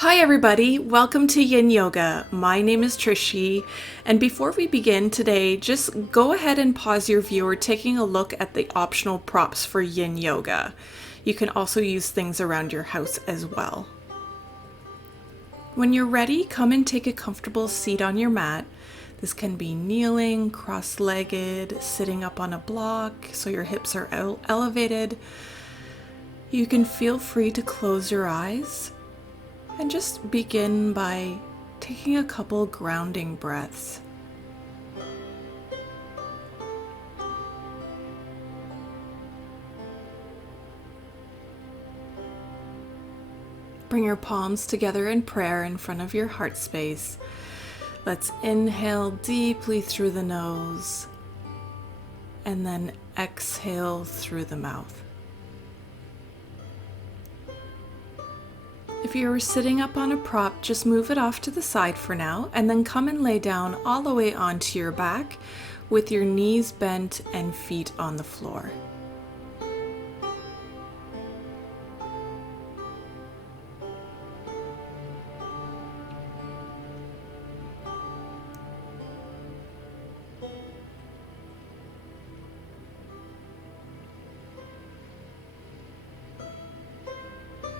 Hi everybody, welcome to Yin Yoga. My name is Trishy, and before we begin today, just go ahead and pause your viewer taking a look at the optional props for Yin Yoga. You can also use things around your house as well. When you're ready, come and take a comfortable seat on your mat. This can be kneeling, cross-legged, sitting up on a block so your hips are elevated. You can feel free to close your eyes. And just begin by taking a couple grounding breaths. Bring your palms together in prayer in front of your heart space. Let's inhale deeply through the nose and then exhale through the mouth. If you were sitting up on a prop, just move it off to the side for now, and then come and lay down all the way onto your back with your knees bent and feet on the floor.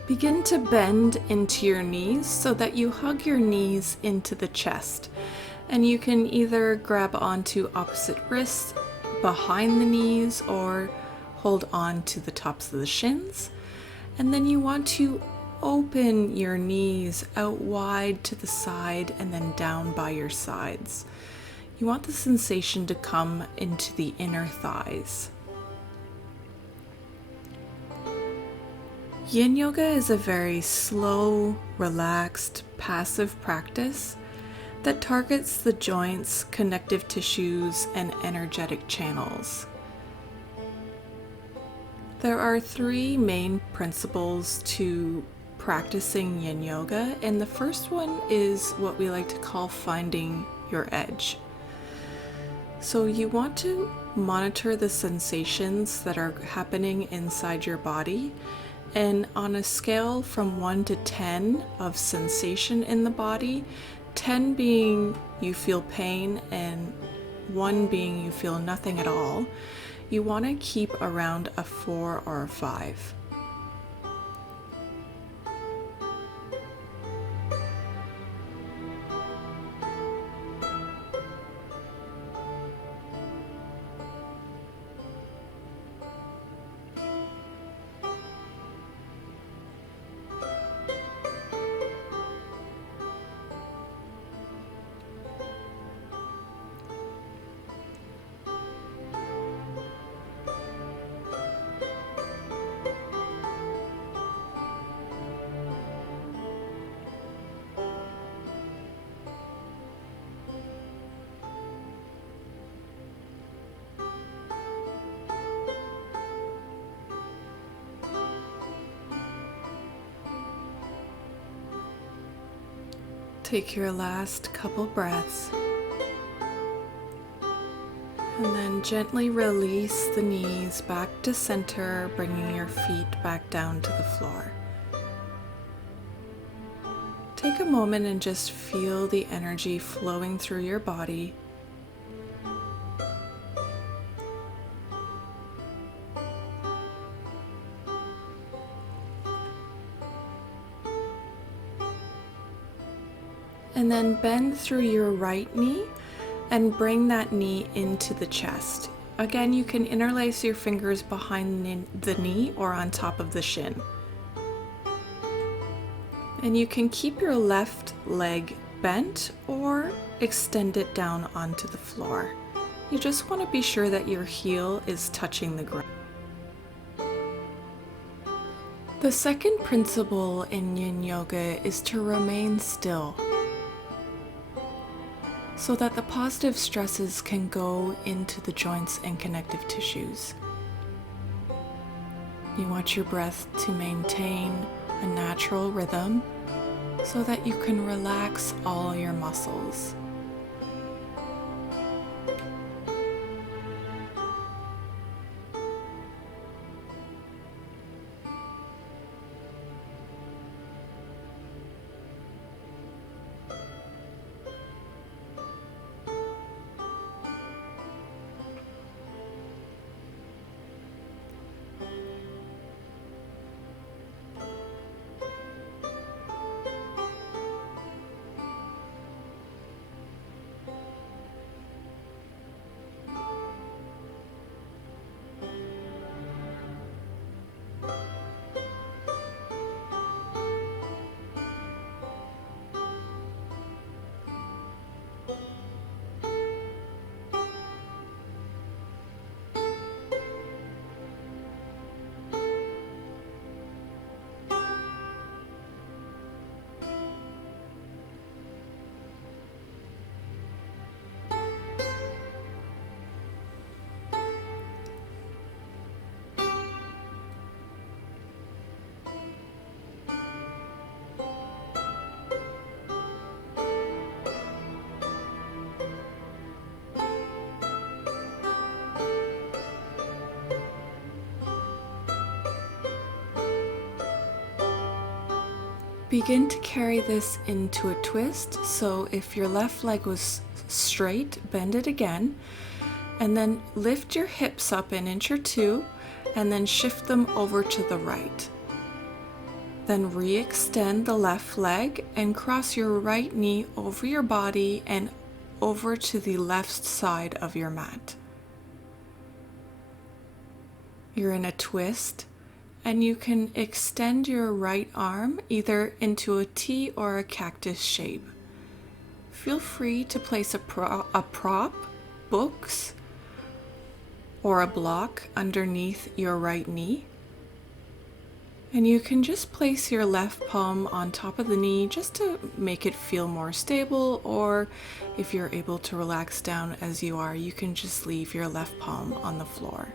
Begin to bend into your knees so that you hug your knees into the chest. And you can either grab onto opposite wrists behind the knees or hold on to the tops of the shins. And then you want to open your knees out wide to the side and then down by your sides. You want the sensation to come into the inner thighs. Yin Yoga is a very slow, relaxed, passive practice that targets the joints, connective tissues, and energetic channels. There are three main principles to practicing Yin Yoga, and the first one is what we like to call finding your edge. So you want to monitor the sensations that are happening inside your body. And on a scale from 1 to 10 of sensation in the body, 10 being you feel pain and 1 being you feel nothing at all, you want to keep around a 4 or a 5. Take your last couple breaths, and then gently release the knees back to center, bringing your feet back down to the floor. Take a moment and just feel the energy flowing through your body. And then bend through your right knee and bring that knee into the chest. Again, you can interlace your fingers behind the knee or on top of the shin. And you can keep your left leg bent or extend it down onto the floor. You just want to be sure that your heel is touching the ground. The second principle in Yin Yoga is to remain still, so that the positive stresses can go into the joints and connective tissues. You want your breath to maintain a natural rhythm so that you can relax all your muscles. begin to carry this into a twist. So if your left leg was straight, bend it again, and then lift your hips up an inch or two, and then shift them over to the right. Then re-extend the left leg and cross your right knee over your body and over to the left side of your mat. You're in a twist, and you can extend your right arm either into a T or a cactus shape. Feel free to place a prop, books, or a block underneath your right knee. And you can just place your left palm on top of the knee just to make it feel more stable, or if you're able to relax down as you are, you can just leave your left palm on the floor.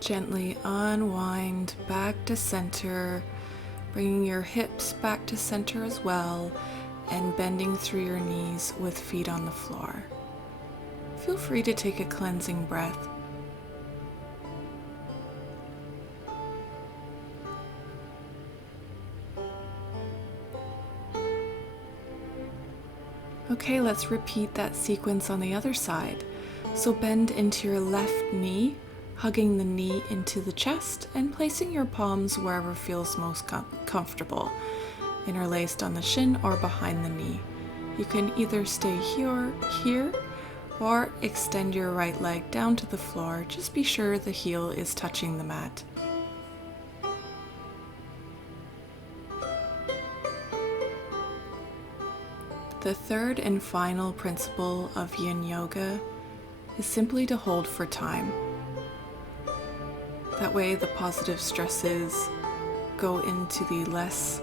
Gently unwind back to center, bringing your hips back to center as well, and bending through your knees with feet on the floor. Feel free to take a cleansing breath. Okay, let's repeat that sequence on the other side. So bend into your left knee, hugging the knee into the chest and placing your palms wherever feels most comfortable, interlaced on the shin or behind the knee. You can either stay here, or extend your right leg down to the floor. Just be sure the heel is touching the mat. The third and final principle of Yin Yoga is simply to hold for time. That way the positive stresses go into the less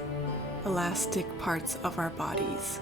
elastic parts of our bodies.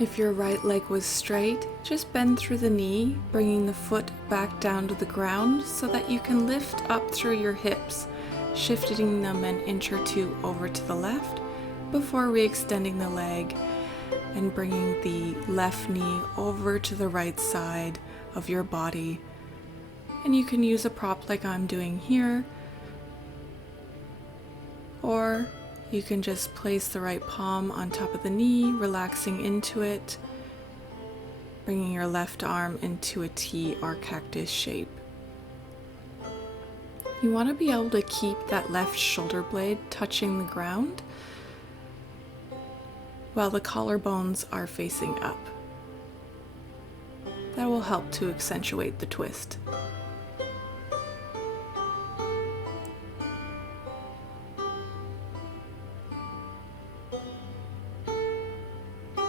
If your right leg was straight, just bend through the knee, bringing the foot back down to the ground so that you can lift up through your hips, shifting them an inch or two over to the left before re-extending the leg and bringing the left knee over to the right side of your body. And you can use a prop like I'm doing here, or you can just place the right palm on top of the knee, relaxing into it, bringing your left arm into a T or cactus shape. You want to be able to keep that left shoulder blade touching the ground while the collarbones are facing up. That will help to accentuate the twist.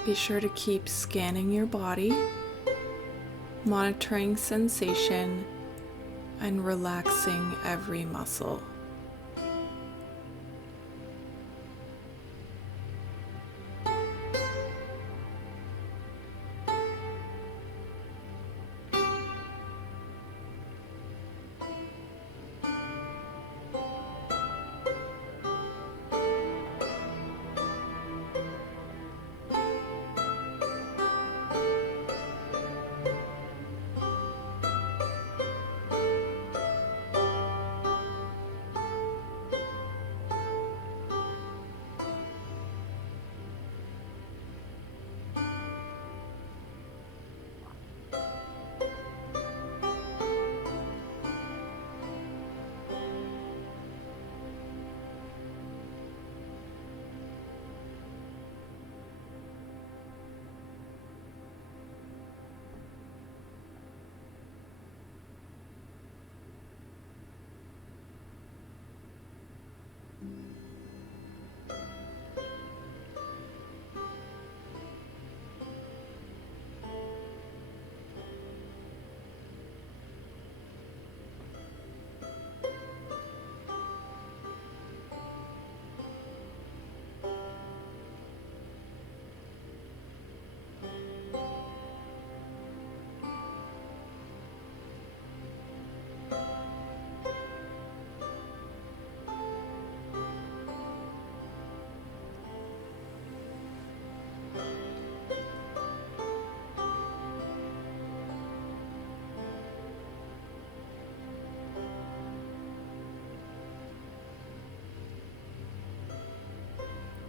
Be sure to keep scanning your body, monitoring sensation, and relaxing every muscle.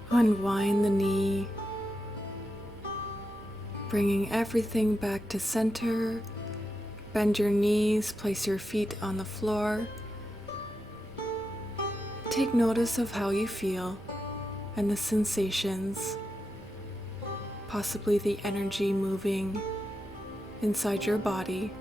Unwind the knee, bringing everything back to center. Bend your knees, place your feet on the floor. Take notice of how you feel and the sensations, possibly the energy moving inside your body.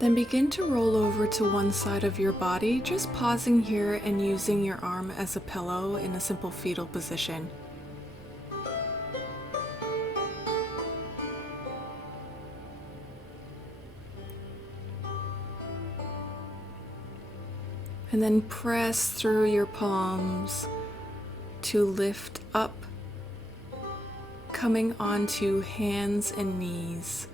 Then begin to roll over to one side of your body, just pausing here and using your arm as a pillow in a simple fetal position. And then press through your palms to lift up, coming onto hands and knees.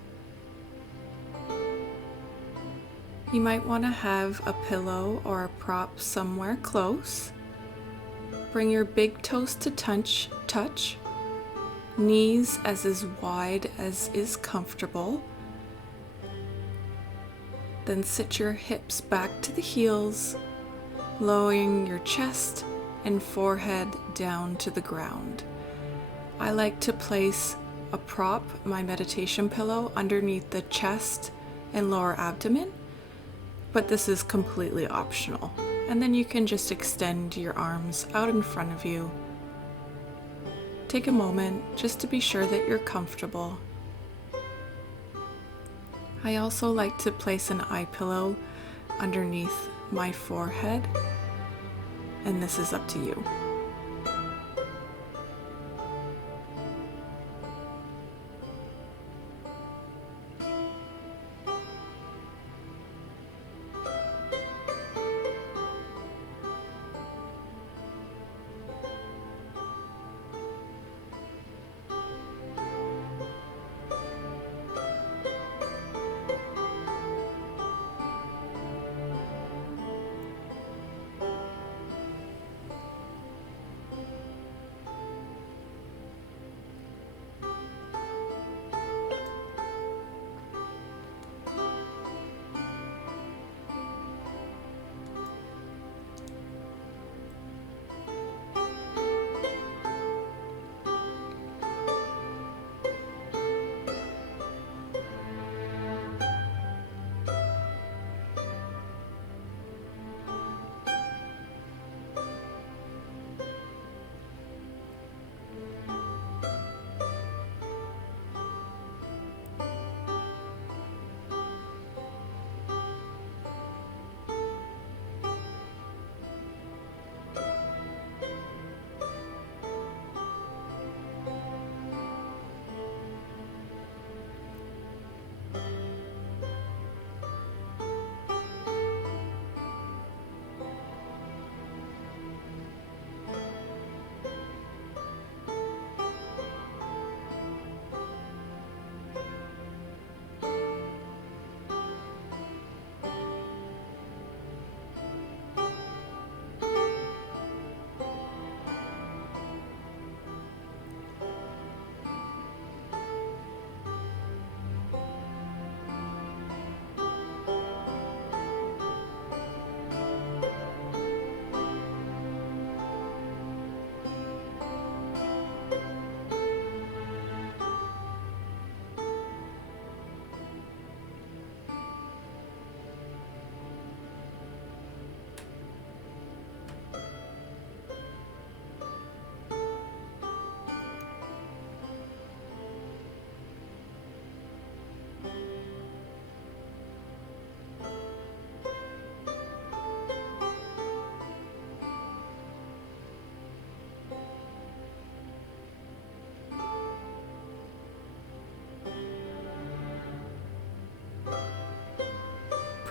You might want to have a pillow or a prop somewhere close. Bring your big toes to touch, knees as wide as is comfortable. Then sit your hips back to the heels, lowering your chest and forehead down to the ground. I like to place a prop, my meditation pillow, underneath the chest and lower abdomen, but this is completely optional. And then you can just extend your arms out in front of you. Take a moment just to be sure that you're comfortable. I also like to place an eye pillow underneath my forehead, and this is up to you.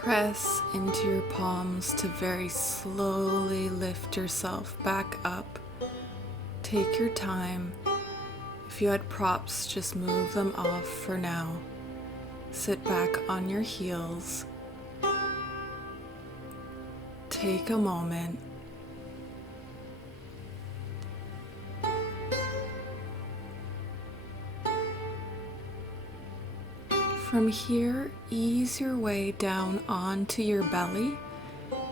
Press into your palms to very slowly lift yourself back up. Take your time. If you had props, just move them off for now. Sit back on your heels. Take a moment. From here, ease your way down onto your belly,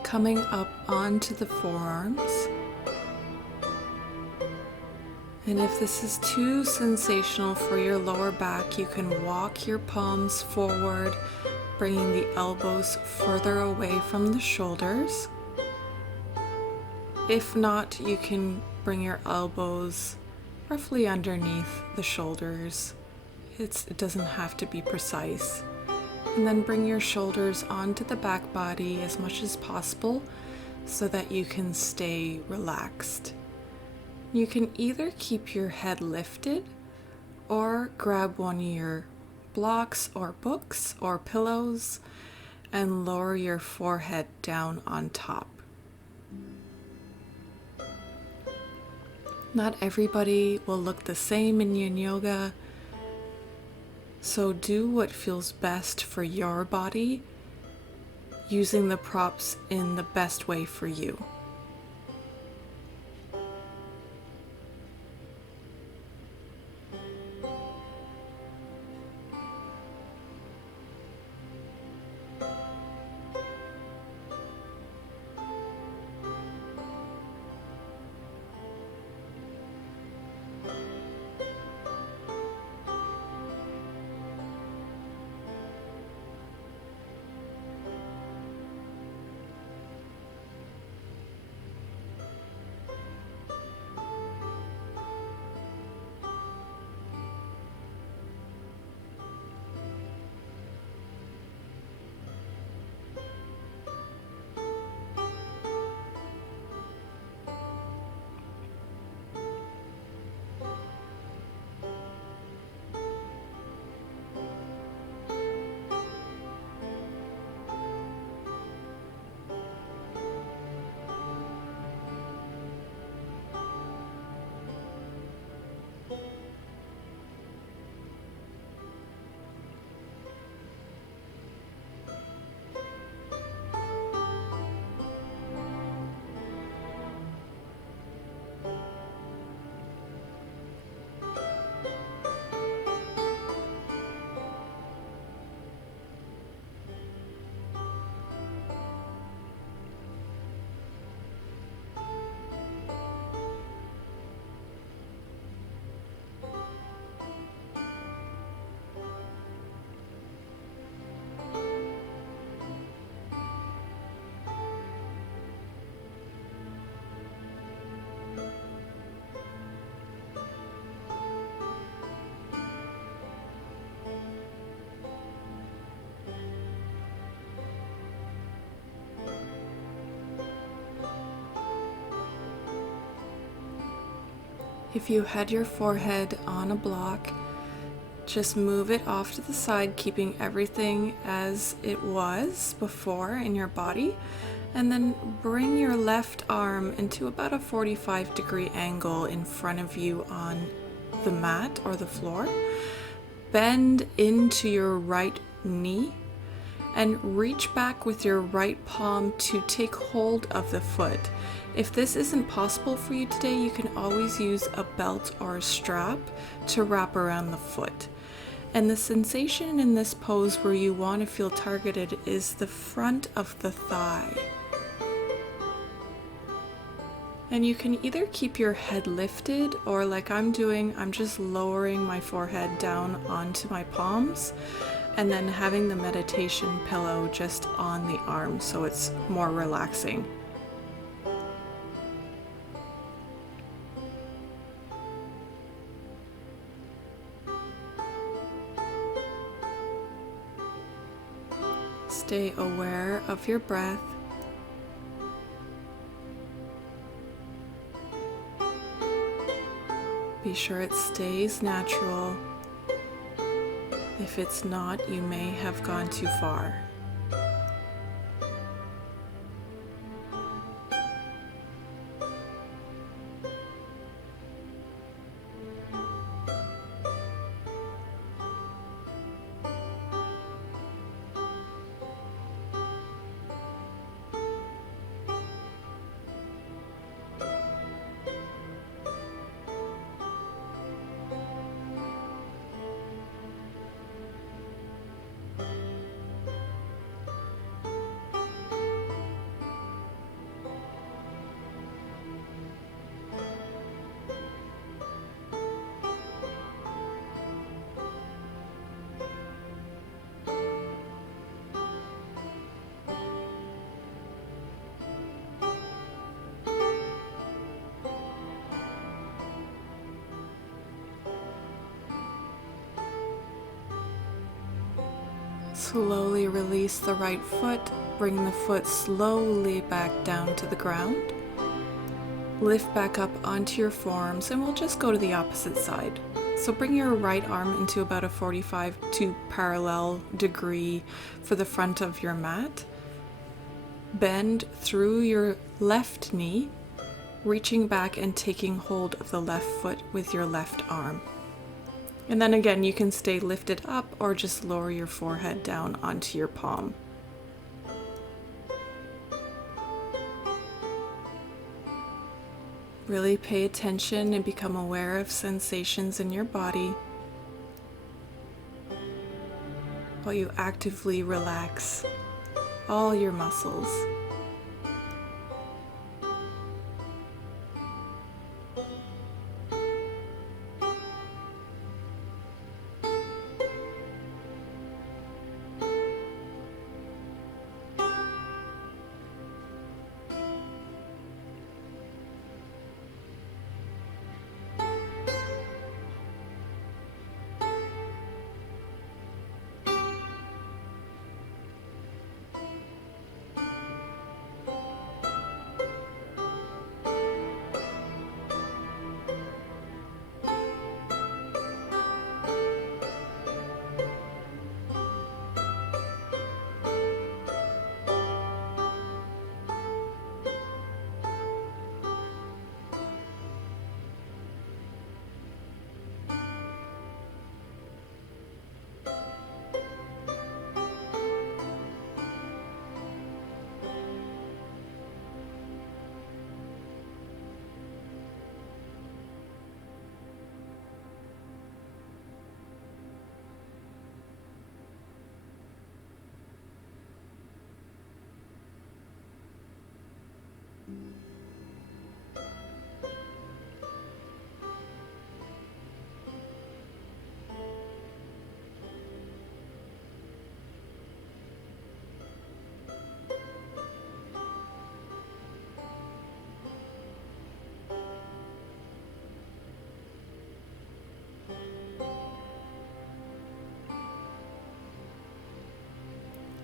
coming up onto the forearms. And if this is too sensational for your lower back, you can walk your palms forward, bringing the elbows further away from the shoulders. If not, you can bring your elbows roughly underneath the shoulders. It doesn't have to be precise. And then bring your shoulders onto the back body as much as possible so that you can stay relaxed. You can either keep your head lifted or grab one of your blocks or books or pillows and lower your forehead down on top. Not everybody will look the same in Yin Yoga, so do what feels best for your body, using the props in the best way for you. If you had your forehead on a block, just move it off to the side, keeping everything as it was before in your body, and then bring your left arm into about a 45-degree angle in front of you on the mat or the floor. Bend into your right knee and reach back with your right palm to take hold of the foot. If this isn't possible for you today, you can always use a belt or a strap to wrap around the foot. And the sensation in this pose where you want to feel targeted is the front of the thigh. And you can either keep your head lifted, or like I'm doing, I'm just lowering my forehead down onto my palms and then having the meditation pillow just on the arm so it's more relaxing. Stay aware of your breath. Be sure it stays natural. If it's not, you may have gone too far. Slowly release the right foot, bring the foot slowly back down to the ground. Lift back up onto your forearms, and we'll just go to the opposite side. So bring your right arm into about a 45 to parallel degree for the front of your mat. Bend through your left knee, reaching back and taking hold of the left foot with your left arm. And then again, you can stay lifted up or just lower your forehead down onto your palm. Really pay attention and become aware of sensations in your body while you actively relax all your muscles.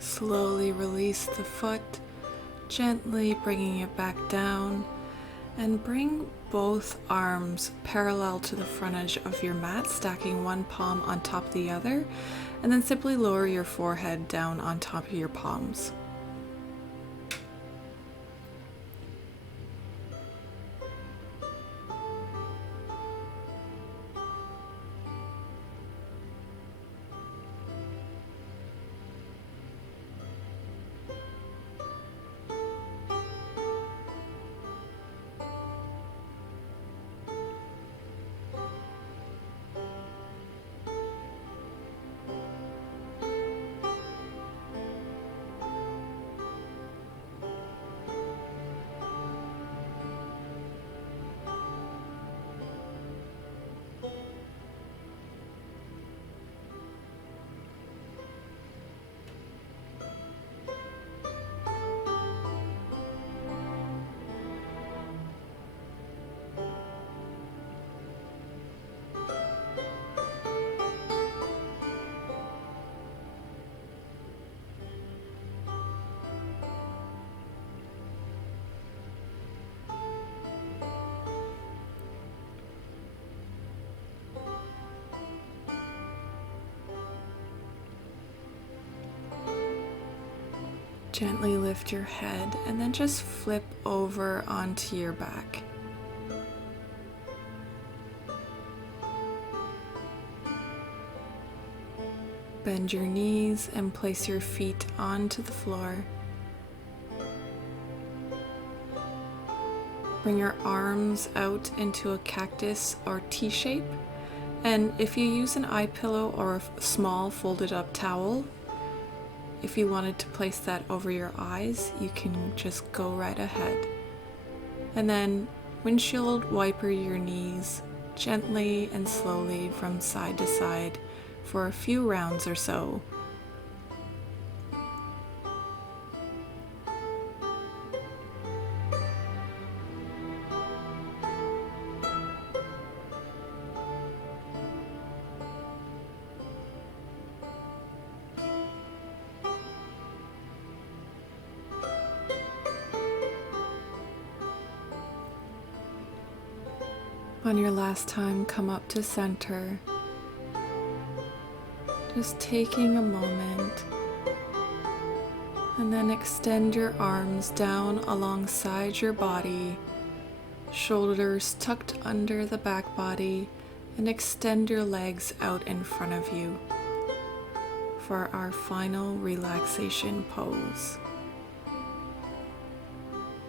Slowly release the foot, gently bringing it back down, and bring both arms parallel to the front edge of your mat, stacking one palm on top of the other, and then simply lower your forehead down on top of your palms. Gently lift your head and then just flip over onto your back. Bend your knees and place your feet onto the floor. Bring your arms out into a cactus or T shape. And if you use an eye pillow or a small folded up towel, if you wanted to place that over your eyes, you can just go right ahead. And then windshield wiper your knees gently and slowly from side to side for a few rounds or so. On your last time, come up to center, just taking a moment, and then extend your arms down alongside your body, shoulders tucked under the back body, and extend your legs out in front of you for our final relaxation pose.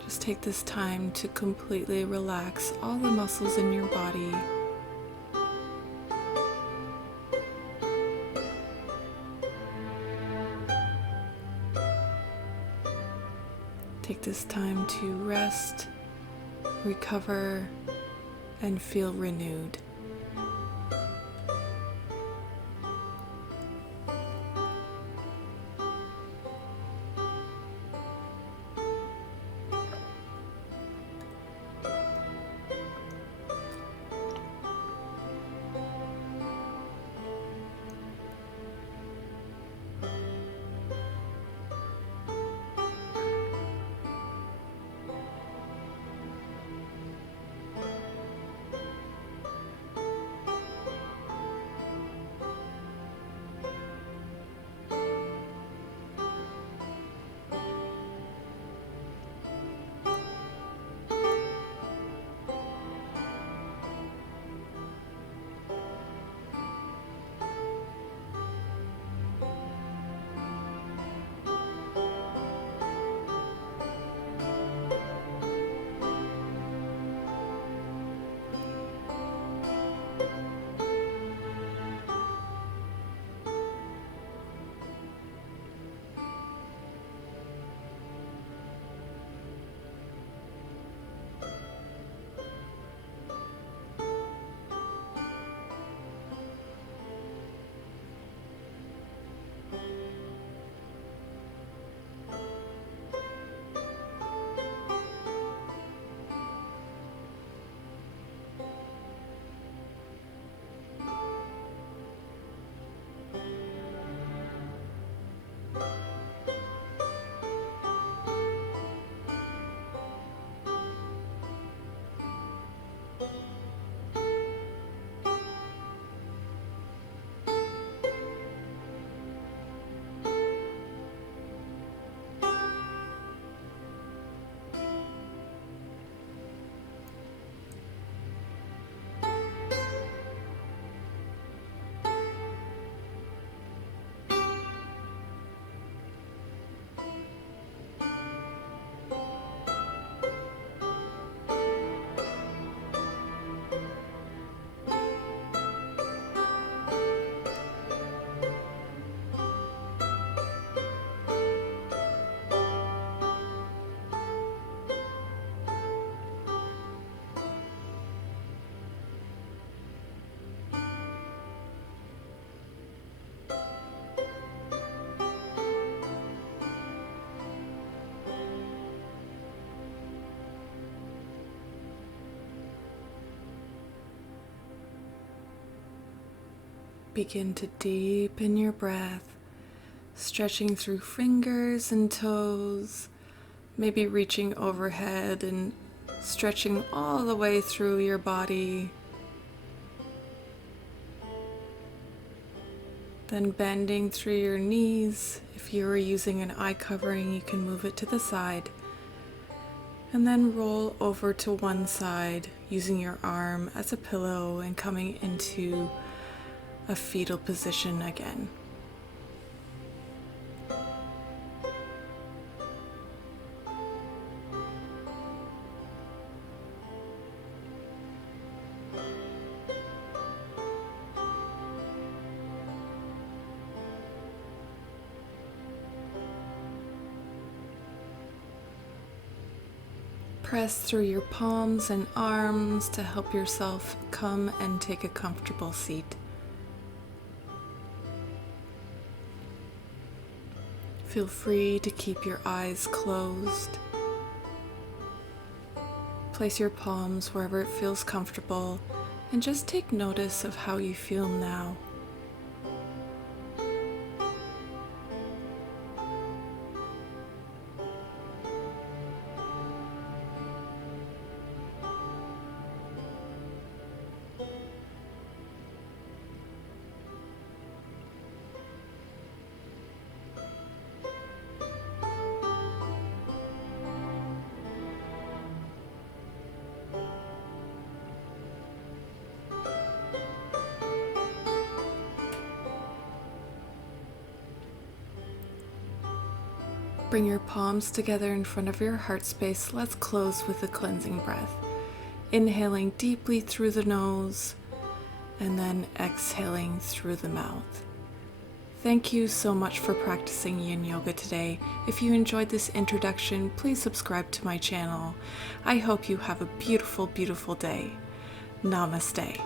Just take this time to completely relax all the muscles in your body. Take this time to rest, recover, and feel renewed. Begin to deepen your breath, stretching through fingers and toes, maybe reaching overhead and stretching all the way through your body. Then bending through your knees. If you are using an eye covering, you can move it to the side. And then roll over to one side, using your arm as a pillow and coming into a fetal position again. Press through your palms and arms to help yourself come and take a comfortable seat. Feel free to keep your eyes closed. Place your palms wherever it feels comfortable and just take notice of how you feel now. Bring your palms together in front of your heart space. Let's close with a cleansing breath. Inhaling deeply through the nose and then exhaling through the mouth. Thank you so much for practicing Yin Yoga today. If you enjoyed this introduction, please subscribe to my channel. I hope you have a beautiful, beautiful day. Namaste.